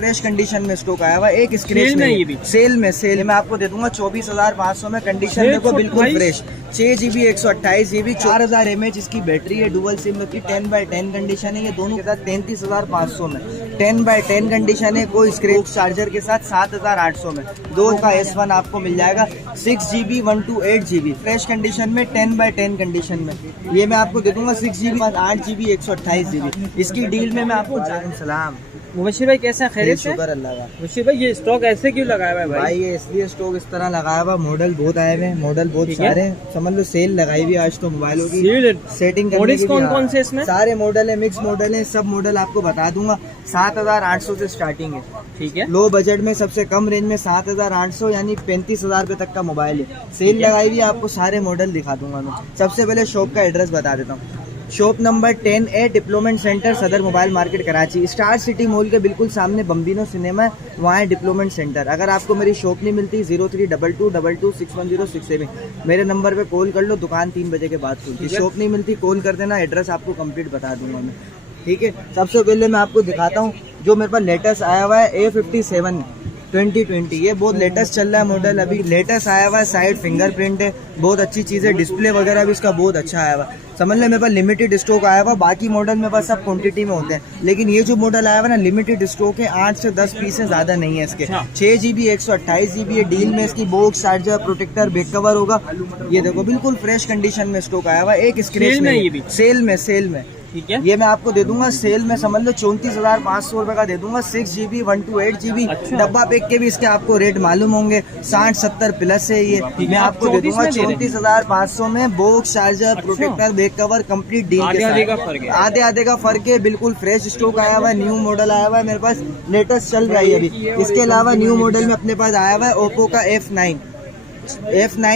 Fresh condition में stock आया हुआ, एक स्क्रैच नहीं। सेल में आपको दे दूंगा 24,500 में। कंडीशन देखो बिल्कुल फ्रेश। 6GB 128GB 4000 mAh इसकी बैटरी है। डुअल सिम की 10x10 कंडीशन है। ये दोनों के साथ 33,500 में। 10x10 कंडीशन है। कोई स्क्रैच चार्जर के साथ 7,800 में। 2 का S1 आपको मिल जाएगा। 6GB 128GB फ्रेश कंडीशन में 10x10 कंडीशन में। ये मैं आपको दे दूंगा 6GB 8GB 128GB। इसकी डील में मैं आपको सलाम मुबशीर भाई कैसे हैं? खैरियत से? शुक्र अल्लाह का। मुबशीर भाई ये स्टॉक ऐसे क्यों लगाया हुआ है भाई? ये इसलिए स्टॉक इस तरह लगाया हुआ, मॉडल बहुत आए हुए हैं, मॉडल बहुत सारे हैं, समझ लो सेल लगाई हुई आज तो मोबाइलों की सेटिंग करने की। कौन से इसमें? सारे मॉडल है, मिक्स मॉडल है, सब मॉडल आपको बता दूंगा। 7,800 से स्टार्टिंग है। ठीक है। लो बजट में सबसे कम रेंज में 7,800 यानी 35,000 रुपए तक का मोबाइल है। सेल लगाई हुई, आपको सारे मॉडल दिखा दूंगा मैं। सबसे पहले शॉप का एड्रेस बता देता हूँ। शॉप नंबर 10A डिप्लोमेंट सेंटर, सदर mobile market Karachi. Star city mall के बिल्कुल सामने बम्बिनो सिनेमा है, वहाँ है डिप्लोमेंट सेंटर। अगर आपको मेरी शॉप नहीं मिलती 0322226106 मेरे नंबर पे कॉल कर लो। दुकान 3 बजे के बाद खुलती है। शॉप नहीं मिलती कॉल कर देना, एड्रेस आपको कंप्लीट बता दूंगा मैं। ठीक है। सबसे पहले मैं आपको दिखाता हूँ जो मेरे पास लेटेस्ट आया हुआ है A57 2020। ये बहुत लेटेस्ट चल रहा है मॉडल, अभी लेटेस्ट आया हुआ है। साइड फिंगरप्रिंट है, बहुत अच्छी चीज़ है। डिस्प्ले वगैरह भी इसका बहुत अच्छा आया हुआ है। समझ ले मेरे पास लिमिटेड स्टॉक आया हुआ। बाकी मॉडल मेरे पास सब क्वांटिटी में होते हैं, लेकिन ये जो मॉडल आया हुआ ना लिमिटेड स्टॉक है। 8 से 10 पीस से ज्यादा नहीं है इसके। 6GB 128GB है। डील में इसकी box, charger, protector, back cover होगा। ये देखो बिल्कुल फ्रेश कंडीशन में स्टॉक आया हुआ, एक स्क्रैच नहीं। सेल में ठीक है। ये मैं आपको दे दूंगा सेल में, समझ लो 34,500 रुपए का दे दूंगा। 6GB 128GB डब्बा पैक के भी इसके आपको रेट मालूम होंगे। 60-70 प्लस है ये। मैं आपको दे दूंगा 34,500 में। Box, charger, protector, back cover complete deal के साथ। आधे का फर्क है। बिल्कुल फ्रेश स्टॉक आया हुआ है, न्यू मॉडल आया हुआ है मेरे पास, लेटेस्ट चल रहा है अभी। इसके अलावा न्यू मॉडल में अपने पास आया हुआ है ओप्पो का F9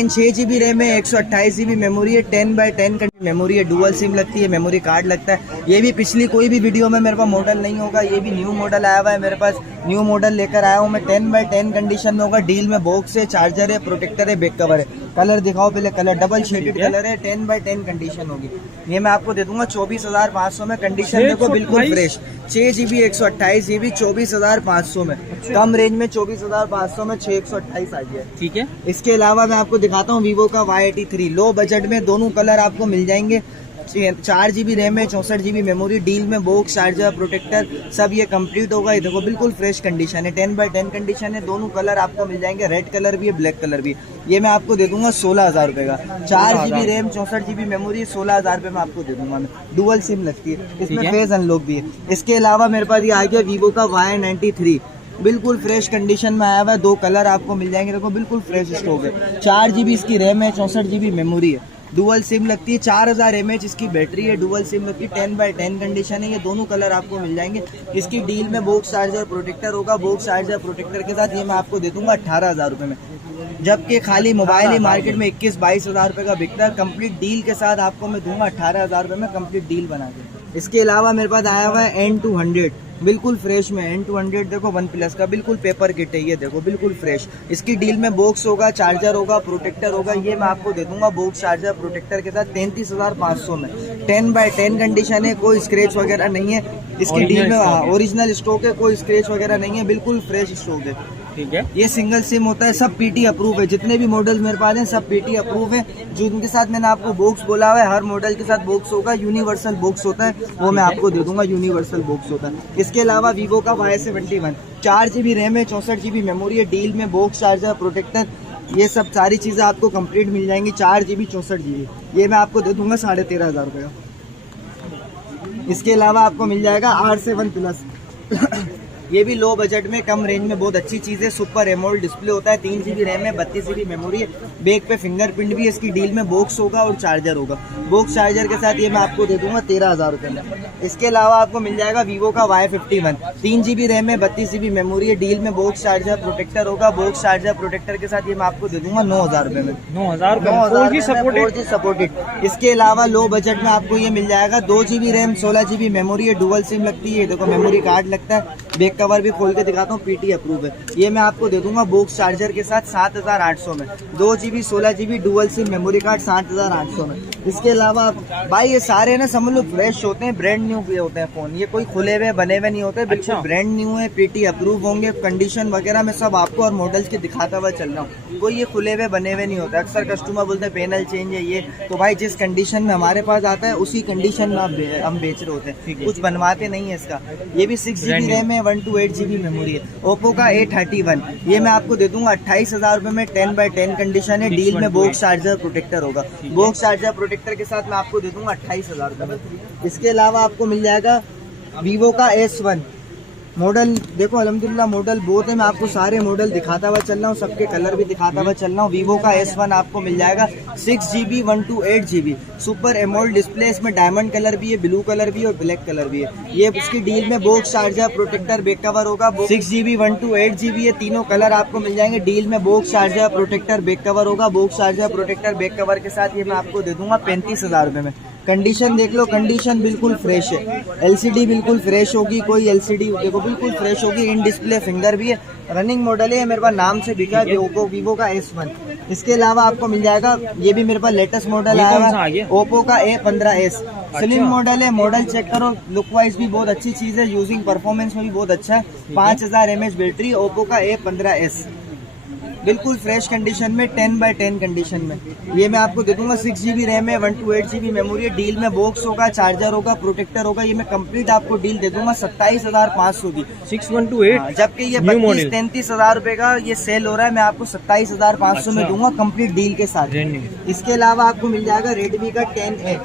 6GB रैम है, 128GB मेमोरी है। 10x10 का मेमोरी है। डुअल सिम लगती है, मेमोरी कार्ड लगता है। ये भी पिछली कोई भी वीडियो में मेरे पास मॉडल नहीं होगा। ये भी न्यू मॉडल आया हुआ है मेरे पास। न्यू मॉडल लेकर आया हूँ मैं। 10x10 कंडीशन में होगा। डील में बॉक्स है, चार्जर है, प्रोटेक्टर है, बैक कवर है। कलर दिखाओ पहले। कलर डबल शेडेड कलर है। 10x10 कंडीशन होगी। ये मैं आपको दे दूंगा 24,500 में। कंडीशन देखो बिल्कुल फ्रेश। 6GB 128GB 24,500 में। कम रेंज में 24,500 में 6/128 आ गया। ठीक है। इसके अलावा मैं आपको दिखाता हूँ वीवो का Y83। लो बजट में दोनों कलर आपको मिल जाएंगे। 4GB रैम है, 64GB मेमोरी। डील में बॉक्स, चार्जर, प्रोटेक्टर सब ये कंप्लीट होगा। ये देखो बिल्कुल फ्रेश कंडीशन है। 10x10 कंडीशन है। दोनों कलर आपको मिल जाएंगे। रेड कलर भी है, ब्लैक कलर भी है। ये मैं आपको दे दूंगा 16,000 रुपए का। 4GB रैम, 64GB मेमोरी, 16,000 रुपए में आपको दे दूंगा मैं। डुअल सिम लगती है इसमें, फेस अनलॉक भी है। इसके अलावा मेरे पास ये आ गया वीवो का Y93। बिल्कुल फ्रेश कंडीशन में आया हुआ है। 2 कलर आपको मिल जाएंगे। देखो बिल्कुल फ्रेश स्टॉक है। 4GB इसकी रैम है, 64GB मेमोरी है। डुअल सिम लगती है। 4000 mAh इसकी बैटरी है। डुअल सिम लगती है। 10x10 कंडीशन है। ये दोनों कलर आपको मिल जाएंगे। इसकी डील में बॉक्स, चार्जर, प्रोटेक्टर होगा। बॉक्स, चार्जर, प्रोटेक्टर के साथ ये मैं आपको दे दूंगा 18,000 रुपए में। जबकि खाली मोबाइल ही मार्केट में 21-22 हजार रुपए का बिकता है। कंप्लीट डील के साथ आपको मैं दूंगा 18,000 रुपए में, कंप्लीट डील बना के। इसके अलावा मेरे पास आया हुआ है N200 बिल्कुल फ्रेश में। N200 देखो OnePlus का बिल्कुल पेपर किट है। ये देखो बिल्कुल फ्रेश। इसकी डील में बॉक्स होगा, चार्जर होगा, प्रोटेक्टर होगा। ये मैं आपको दे दूंगा बॉक्स, चार्जर, प्रोटेक्टर के साथ 33,500 में। 10x10 कंडीशन है। कोई स्क्रैच वगैरह नहीं है। इसकी डील में ओरिजिनल स्टॉक है, कोई स्क्रैच वगैरह नहीं है। बिल्कुल फ्रेश स्टॉक है। ठीक है। ये सिंगल सिम होता है। सब PT अप्रूव है। जितने भी मॉडल मेरे पास हैं सब PT अप्रूव है। जो उनके साथ मैंने आपको बॉक्स बोला हुआ है, हर मॉडल के साथ बॉक्स होगा। यूनिवर्सल बॉक्स होता है, वो मैं आपको दे दूंगा। यूनिवर्सल बॉक्स होता है। इसके अलावा वीवो का Y71 4GB रैम है, 64GB मेमोरी है। डील में बॉक्स, चार्जर, प्रोटेक्टर, ये सब सारी चीजें आपको कंप्लीट मिल जाएंगी। 4GB 64GB ये मैं आपको दे दूंगा 13,500 रुपये का। इसके अलावा आपको मिल जाएगा R7 प्लस ये भी लो बजट में, कम रेंज में बहुत अच्छी चीज है। सुपर एमोल्ड डिस्प्ले होता है। 3GB रैम है, 32GB मेमोरी है। बैक पे फिंगरप्रिंट भी है। इसकी डील में बॉक्स होगा और चार्जर होगा। बॉक्स चार्जर के साथ ये मैं आपको दे दूंगा 13,000 रुपये में। इसके अलावा आपको मिल जाएगा वीवो का Y51 3GB रैम है, 32GB मेमोरी है। डील में बॉक्स, चार्जर, प्रोटेक्टर होगा। बॉक्स, चार्जर, प्रोटेक्टर के साथ ये मैं आपको दे दूंगा 9,000 रुपये में। 9,000 सपोर्टेड। इसके अलावा लो बजट में आपको ये मिल जाएगा 2GB रैम, 16GB मेमोरी है। डुअल सिम लगती है। देखो मेमोरी कार्ड लगता है। बैक बैक कवर भी खोल के दिखाता हूँ, पीटी अप्रूव है। ये मैं आपको दे दूंगा बॉक्स चार्जर के साथ 7800 में, 2 GB 16 GB dual SIM memory card 7800 में। इसके अलावा भाई ये सारे ना समझ लो फ्रेश होते हैं, ब्रांड न्यू होते हैं फोन, ये कोई खुले हुए बने हुए नहीं होते, बिल्कुल ब्रांड न्यू है, पीटी अप्रूव होंगे, कंडीशन वगैरह में सब आपको और मॉडल्स के दिखाता हुआ चल रहा हूँ। कोई ये खुले हुए बने हुए नहीं होते। अक्सर कस्टमर बोलते हैं पैनल चेंज है ये, तो भाई जिस कंडीशन में हमारे पास आता है उसी कंडीशन में हम बेच रहे होते हैं, कुछ बनवाते नहीं है इसका। ये भी 6 GB रैम है, 128 GB मेमोरी है। ओप्पो का A31 ये मैं आपको दे दूंगा 28,000 रुपए में, 10x10 कंडीशन है, डील में बॉक्स चार्जर प्रोटेक्टर होगा, बॉक्स चार्जर प्रोटेक्टर के साथ मैं आपको दे दूंगा 28,000 रुपए में। इसके अलावा आपको मिल जाएगा वीवो का S1 मॉडल, देखो अल्हम्दुलिल्लाह मॉडल बहुत है, मैं आपको सारे मॉडल दिखाता हुआ चल रहा हूँ, सबके कलर भी दिखाता हुआ चल रहा हूँ। वीवो का S1 आपको मिल जाएगा 6 GB 128 GB super AMOLED display, इसमें डायमंड कलर भी है, ब्लू कलर भी है और ब्लैक कलर भी है। ये उसकी डील में box charger protector back cover होगा, 6 GB 128 GB है, तीनों कलर आपको मिल जाएंगे। डील में box charger protector back cover होगा, box charger protector back cover के साथ ये मैं आपको दे दूंगा 35,000 रुपए में। कंडीशन देख लो, कंडीशन बिल्कुल फ्रेश है, एलसीडी बिल्कुल फ्रेश होगी, कोई एलसीडी देखो बिल्कुल फ्रेश होगी, इन डिस्प्ले फिंगर भी है, रनिंग मॉडल है, मेरे पास नाम से बिका है ओप्पो वीवो का S1। इसके अलावा आपको मिल जाएगा, ये भी मेरे पास लेटेस्ट मॉडल आया है, ओप्पो का A15s स्लिम मॉडल है, मॉडल चेक करो, लुक वाइज भी बहुत अच्छी चीज है, यूजिंग परफॉर्मेंस में भी बहुत अच्छा है, 5000 mAh बैटरी, ओप्पो का A15s बिल्कुल फ्रेश कंडीशन में, 10x10 कंडीशन में। ये मैं आपको दे दूंगा 6 GB रैम है, 128 GB मेमोरी है, डील में बॉक्स होगा, चार्जर होगा, प्रोटेक्टर होगा। ये मैं कंप्लीट आपको डील दे दूंगा 27,500 की 6128, जबकि ये 32-33,000 रुपए का ये सेल हो रहा है, मैं आपको 27,500 में दूंगा कंप्लीट डील के साथ। इसके अलावा आपको मिल जाएगा रेडमी का 10A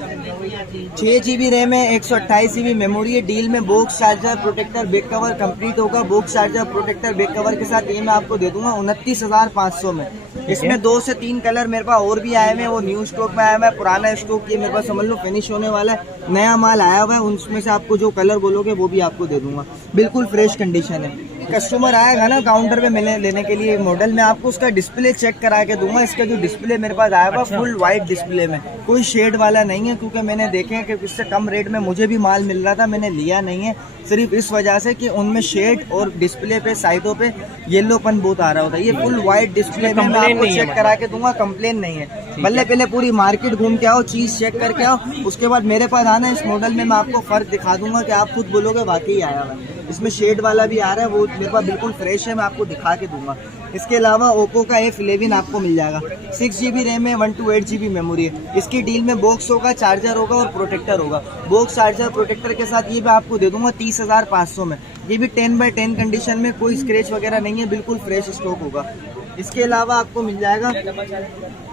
6 GB रैम है, 128 GB मेमोरी है, डील में box charger protector back cover complete होगा, box charger protector back cover के साथ ये मैं आपको दे दूंगा 29,500 में। इसमें 2 से 3 कलर मेरे पास और भी आए हुए हैं, वो न्यू स्टॉक में आया हुआ है, पुराना स्टॉक ये मेरे पास समझ लो फिनिश होने वाला है, नया माल आया हुआ है, उसमें से आपको जो कलर बोलोगे वो भी आपको दे दूंगा, बिल्कुल फ्रेश कंडीशन है। कस्टमर आएगा ना काउंटर पे मिलने लेने के लिए मॉडल, मैं आपको उसका डिस्प्ले चेक करा के दूंगा। इसका जो डिस्प्ले मेरे पास आया हुआ फुल व्हाइट डिस्प्ले में, कोई शेड वाला नहीं है, क्योंकि मैंने देखे हैं कि इससे कम रेट में मुझे भी माल मिल रहा था, मैंने लिया नहीं है सिर्फ इस वजह से कि उनमें शेड और डिस्प्ले पे साइडों पे येलोपन बहुत आ रहा होता है। ये फुल व्हाइट डिस्प्ले में मैं आपको चेक करा के दूंगा, कंप्लेन नहीं है। भले पहले पूरी मार्केट घूम के आओ, चीज चेक करके आओ, उसके बाद मेरे पास आना। इस मॉडल में मैं आपको फर्क दिखा दूंगा कि आप खुद बोलोगे वाकई आया हुआ है। इसमें शेड वाला भी आ रहा है, वो मेरे पास बिल्कुल फ्रेश है, मैं आपको दिखा के दूंगा। इसके अलावा ओप्पो का F11 आपको मिल जाएगा, 6 GB रैम है, 128 GB मेमोरी है, इसकी डील में बॉक्स होगा, चार्जर होगा और प्रोटेक्टर होगा, बॉक्स चार्जर प्रोटेक्टर के साथ ये मैं आपको दे दूंगा 30,500 में। ये भी 10x10 कंडीशन में, कोई स्क्रैच वगैरह नहीं है, बिल्कुल फ्रेश स्टॉक होगा। इसके अलावा आपको मिल जाएगा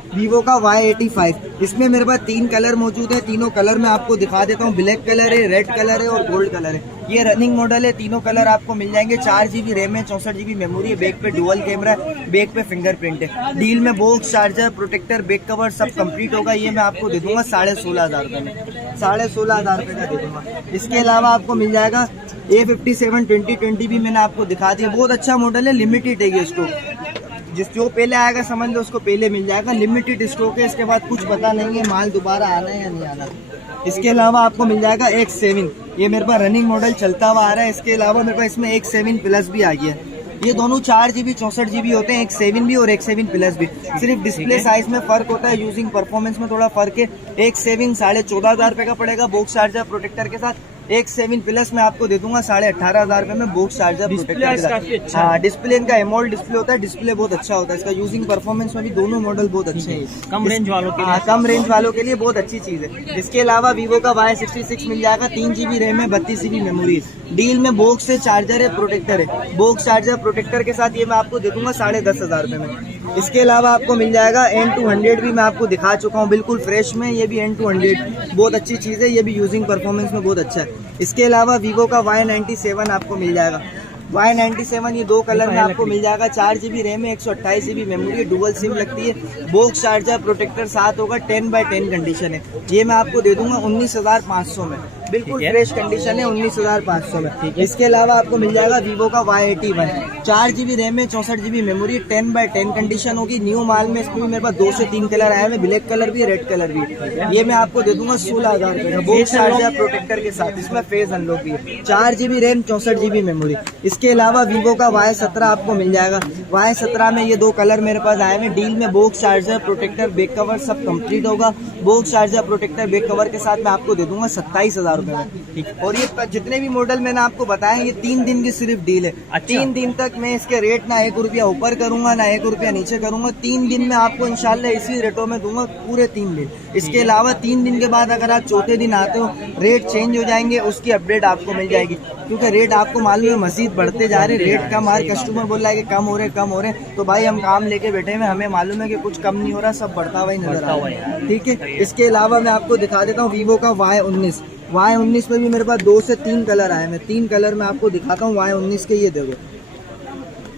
वीवो का Y85, इसमें मेरे पास 3 कलर मौजूद है, तीनों कलर मैं आपको दिखा देता हूँ। ब्लैक कलर है, रेड कलर है और गोल्ड कलर है। ये रनिंग मॉडल है, तीनों कलर आपको मिल जाएंगे। 4 GB रैम है, 64 GB मेमोरी है, बैक पे डुअल कैमरा है, बैक पे फिंगरप्रिंट है, डील में box charger protector back cover सब कंप्लीट होगा। ये मैं आपको दे दूंगा 16,500 रुपए में, 16,500 रुपए का दे दूंगा। इसके अलावा आपको मिल जाएगा A57 2020 भी मैंने आपको दिखा दिया, बहुत अच्छा मॉडल है, लिमिटेड है ये स्टॉक, जो पहले आएगा समझ लो उसको पहले मिल जाएगा, लिमिटेड स्टॉक है। इसके बाद कुछ पता नहीं है माल दोबारा आना है या नहीं आना। इसके अलावा आपको मिल जाएगा X7, ये मेरे पास रनिंग मॉडल चलता हुआ आ रहा है। इसके अलावा मेरे पास इसमें X7 प्लस भी आ गया है। ये दोनों 4 GB 64 GB होते हैं, X7 भी और X7 प्लस भी, सिर्फ डिस्प्ले साइज में फर्क होता है, यूजिंग परफॉर्मेंस में थोड़ा फर्क है। X7 14,500 रुपए का पड़ेगा बॉक्स चार्जर प्रोटेक्टर के साथ। X7 प्लस में आपको दे दूंगा 18,500 रुपए में बॉक्स चार्जर प्रोटेक्टर। हाँ, डिस्प्ले इनका एमोल्ड डिस्प्ले होता है, डिस्प्ले बहुत अच्छा होता है, इसका यूजिंग परफॉर्मेंस में भी दोनों मॉडल बहुत अच्छे हैं। कम रेंज वालों के लिए, हाँ, कम रेंज वालों के लिए बहुत अच्छी चीज है। इसके अलावा वीवो का Y66 मिल जाएगा, 3 GB रैम है, 32 GB मेमोरी, डील में बॉक्स से चार्जर है, प्रोटेक्टर है, बॉक्स चार्जर प्रोटेक्टर के साथ ये मैं आपको दे दूंगा 10,500 रुपए में। इसके अलावा आपको मिल जाएगा N200 भी मैं आपको दिखा चुका हूँ, बिल्कुल फ्रेश में, ये भी N200 बहुत अच्छी चीज है, ये भी यूजिंग परफॉर्मेंस में बहुत अच्छा है। इसके अलावा वीवो का Y97 आपको मिल जाएगा, Y97 ये 2 कलर में आपको मिल जाएगा, 4 GB रैम है, 128 GB मेमोरी है, डुअल सिम लगती है, बॉक्स चार्जर प्रोटेक्टर साथ होगा, 10x10 कंडीशन है। ये मैं आपको दे दूंगा 19,500 में। बिल्कुल ठीक है। फ्रेश कंडीशन है 19,500 में। इसके अलावा आपको मिल जाएगा वीवो का Y81 4GB रैम में 64GB मेमोरी 10/10 कंडीशन होगी। न्यू माल में इसमें भी मेरे पास 2 से 3 कलर आए हैं, ब्लैक कलर भी है, रेड कलर भी है। ये मैं आपको दे दूंगा 16,000 रुपए का बॉक्स चार्जर प्रोटेक्टर के साथ। इसमें फेज अनलॉक भी है, 4GB रैम 64GB मेमोरी। इसके अलावा वीवो का Y17 आपको मिल जाएगा। Y17 में ये 2 कलर मेरे पास आए हैं। डील में box charger protector back cover सब कंप्लीट होगा। Box charger protector back cover के साथ मैं आपको दे दूंगा 27,000 रुपए में। और ये जितने भी मॉडल मैंने आपको बताया ये 3 दिन की सिर्फ डील है। अच्छा। 3 दिन तक मैं इसके रेट ना 1 रुपया ऊपर करूंगा ना 1 रुपया नीचे करूंगा। 3 दिन में आपको इंशाल्लाह इसी रेटों में दूंगा पूरे 3 दिन। इसके अलावा 3 दिन के बाद अगर आप चौथे दिन आते हो रेट चेंज हो जाएंगे, उसकी अपडेट आपको मिल जाएगी। क्योंकि रेट आपको मालूम है मजीद बढ़ते जा रहे हैं। रेट कम आ रहे, कस्टमर बोल रहा है कि कम हो रहे। तो भाई हम काम लेके बैठे हुए, हमें मालूम है कि कुछ कम नहीं हो रहा, सब बढ़ता हुआ ही नजर आ रहा है। ठीक है। इसके अलावा मैं आपको दिखा देता हूँ वीवो का Y19 में भी मेरे पास 2 से 3 कलर आए हैं। 3 कलर मैं आपको दिखाता हूँ Y19 के। ये देखो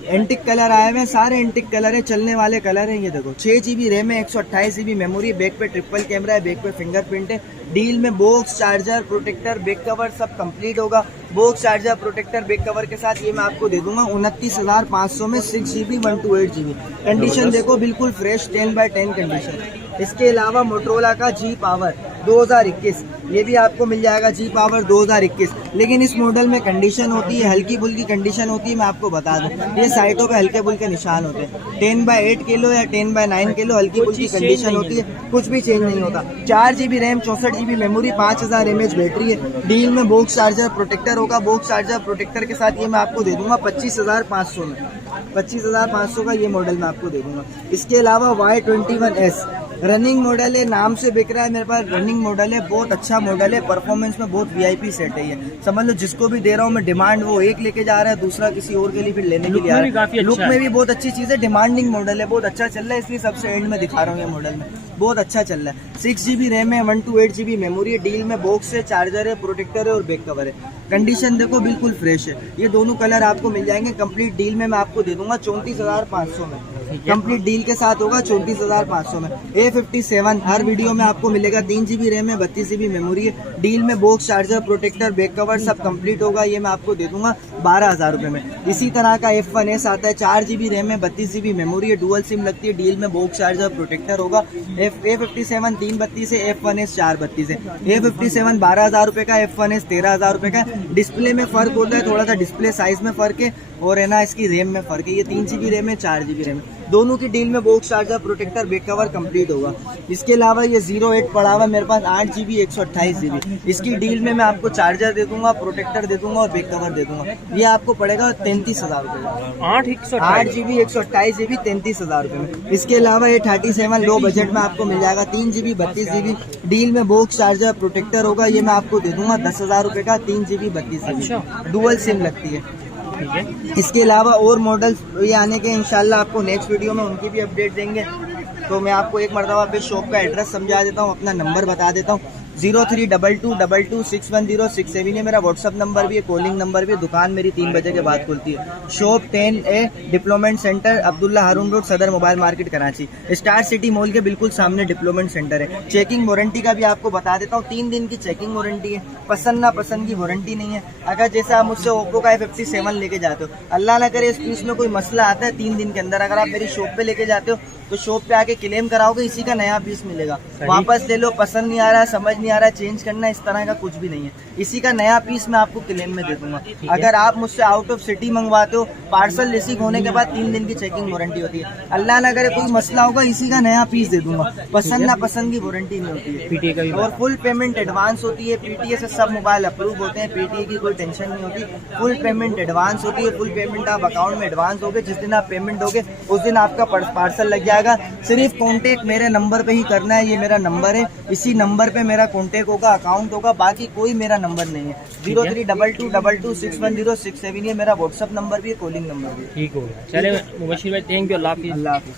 एंटिक कलर आए हुए हैं, सारे एंटिक कलर है, चलने वाले कलर हैं। ये देखो 6GB रैम है, 128GB मेमोरी, बैक पे ट्रिपल कैमरा है, बैक पे फिंगरप्रिंट है। डील में box charger protector back cover सब कंप्लीट होगा। Box charger protector back cover के साथ ये मैं आपको दे दूंगा 29,500 में 6GB 128GB। कंडीशन देखो बिल्कुल फ्रेश 10/10 कंडीशन। इसके अलावा मोटरोला का G पावर 2021 ये भी आपको मिल जाएगा। G पावर 2021, लेकिन इस मॉडल में कंडीशन होती है हल्की फुल्की कंडीशन होती है। मैं आपको बता दूं ये साइटों पे हल्के फुल्के निशान होते हैं। 10/8 किलो या 10/9 किलो हल्की फुल्की कंडीशन होती है, कुछ भी चेंज नहीं होता। 4GB RAM 64GB memory 5000 mAh battery है। डील में बॉक्स चार्जर प्रोटेक्टर होगा। बॉक्स चार्जर प्रोटेक्टर के साथ ये मैं आपको दे दूंगा 25,500 में। 25,500 का ये मॉडल मैं आपको दे दूंगा। इसके अलावा Y21S रनिंग मॉडल है, नाम से बिक रहा है मेरे पास। रनिंग मॉडल है, बहुत अच्छा मॉडल है, परफॉर्मेंस में बहुत VIP सेट है। ये समझ लो जिसको भी दे रहा हूँ मैं डिमांड, वो एक लेके जा रहा है, दूसरा किसी और के लिए फिर लेने के लिए आ रहा है। लुक में भी बहुत अच्छी चीज है, डिमांडिंग मॉडल है, बहुत अच्छा चल रहा है, इसलिए सबसे एंड में दिखा रहा हूँ। ये मॉडल में बहुत अच्छा चल रहा है। 6GB रैम है, 128GB मेमोरी है। डील में बॉक्स है, चार्जर है, प्रोटेक्टर है और बैक कवर है। कंडीशन देखो बिल्कुल फ्रेश है। ये दोनों कलर आपको मिल जाएंगे। कंप्लीट डील में मैं आपको दे दूंगा 34,500 में। कंप्लीट डील के साथ होगा 34,500 में। A57 हर वीडियो में आपको मिलेगा। 3GB रैम है, 32GB मेमोरी है। डील में box charger protector back cover सब कंप्लीट होगा। ये मैं आपको दे दूंगा 12,000 रुपए में। इसी तरह का F1S आता है, 4GB रैम है, 32GB मेमोरी है, डुअल सिम लगती है। डील में बॉक्स चार्जर प्रोटेक्टर होगा। A57 332 है, F1S 432 है। A57 12,000 रुपए का, F1S 13,000 रुपए का। डिस्प्ले में फर्क होता है, थोड़ा सा डिस्प्ले साइज में फर्क है और है ना इसकी रैम में फर्क है। ये 3GB रैम है, 4GB रैम है। दोनों की डील में box charger protector back cover complete होगा। इसके अलावा ये 08 पड़ा हुआ मेरे पास 8GB 128GB। इसकी डील में मैं आपको चार्जर दे दूंगा, प्रोटेक्टर दे दूंगा और बैक कवर दे दूंगा। ये आपको पड़ेगा 33,000 रुपए का। 8GB 128GB 33,000 रुपए में। इसके अलावा ये 37 लो बजट में आपको मिल जाएगा। 3GB 32GB डील में बॉक्स चार्जर प्रोटेक्टर होगा। ये मैं आपको दे दूंगा 10,000 रुपए का। 3GB 32GB डुअल सिम लगती है। इसके अलावा और मॉडल्स ये आने के इंशाल्लाह आपको नेक्स्ट वीडियो में उनकी भी अपडेट देंगे। तो मैं आपको एक मरतबा पे शॉप का एड्रेस समझा देता हूँ, अपना नंबर बता देता हूँ। 0322226106 ये मेरा व्हाट्सअप नंबर भी है, कॉलिंग नंबर भी है। दुकान मेरी 3 बजे के बाद खुलती है। शॉप 10A डिप्लोमेंट सेंटर अब्दुल्ला हारून रोड, सदर mobile market Karachi. Star city mall के बिल्कुल सामने डिप्लोमेंट सेंटर है। चेकिंग वारंटी का भी आपको बता देता हूँ, 3 दिन की चेकिंग वारंटी है। पसंद ना पसंद की वारंटी नहीं है। अगर जैसे आप मुझसे ओप्पो का A57 लेके जाते हो, अल्लाह ना करे इस पीस में कोई मसला आता है 3 दिन के अंदर, अगर आप मेरी शॉप पे लेके जाते हो तो शॉप पे आके क्लेम कराओगे, इसी का नया पीस मिलेगा। वापस ले लो, पसंद नहीं आ रहा है, समझ नहीं आ रहा है, चेंज करना, इस तरह का कुछ भी नहीं है। इसी का नया पीस मैं आपको क्लेम में दे दूंगा। अगर आप मुझसे आउट ऑफ सिटी मंगवाते हो, पार्सल रिसीव होने के बाद 3 दिन की चेकिंग वारंटी होती है। अल्लाह ना करे कोई मसला होगा, इसी का नया पीस दे दूंगा। पसंद ना पसंद की वारंटी नहीं होती है। और फुल पेमेंट एडवांस होती है। PTA से सब मोबाइल अप्रूव होते हैं, PTA की कोई टेंशन नहीं होती। फुल पेमेंट एडवांस होती है। फुल पेमेंट आप अकाउंट में एडवांस दोगे, जिस दिन आप पेमेंट दोगे उस दिन आपका पार्सल लग जाएगा। सिर्फ कॉन्टेक्ट मेरे नंबर पे ही करना है। ये मेरा नंबर है, इसी नंबर पे मेरा कॉन्टेक्ट होगा, अकाउंट होगा, बाकी कोई मेरा नंबर नहीं है। 0322226106 ये मेरा व्हाट्सअप नंबर भी है, कॉलिंग नंबर भी है। ठीक हो गया। चले मुबशीर भाई, थैंक यू, अल्लाह हाफिज़। अल्लाह हाफिज़।